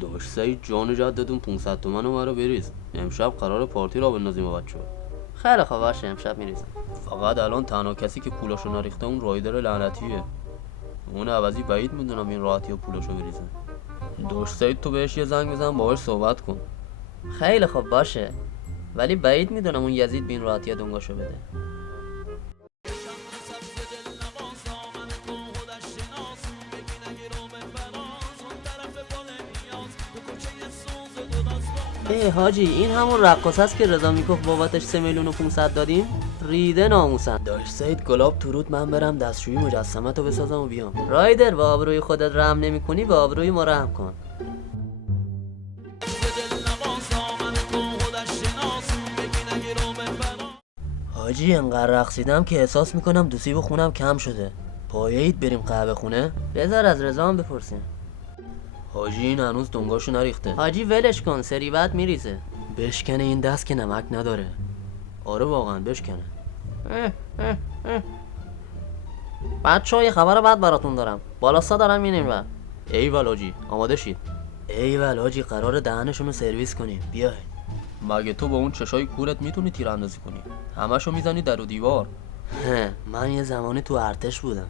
داشت سعید جان جدتون 500 تومن رو مرا بریز. امشب قرار پارتی را بندازیم با بچه‌ها. خیلی خوب باشه، امشب میریزم. فقط الان تنها کسی که پولاشو نریخته اون رایدر لعنتیه. اون عوضی بعید میدونم این راحتی پولاشو بریزه. داشت سعید تو بهش یه زنگ بزن باهاش صحبت کن. خیلی خوب باشه، ولی بعید میدونم اون یزید به این راحتی دنگاشو بده. حاجی این همون رقاص است که رضا میگفت بابتش 3 میلیون و 500 دادیم؟ ریده ناموسن. داشت سعید گلاب تو من برم دستشویی مجسمه رو بسازم و بیام. رایدر با آبروی خودت رحم نمی کنی، با آبروی ما رحم کن. حاجی انقدر رقصیدم که احساس میکنم دو سیب خونم کم شده. پایه‌اید بریم قهوه خونه؟ بذار از رضا هم بپرسیم. حاجی این هنوز دنگاشو نریخته. حاجی ولش کن، سری بعد میریزه. بشکنه این دست که نمک نداره. آره واقعا بشکنه. بچه‌ها یه خبر بد براتون دارم. بالاستا دارم میریم و ایول حاجی آماده شید. ایول حاجی قرار دهنشونو سرویس کنیم. بیای. مگه تو با اون چشای کورت میتونی تیراندازی کنی؟ همشو میزنی در و دیوار. من یه زمانی تو ارتش بودم.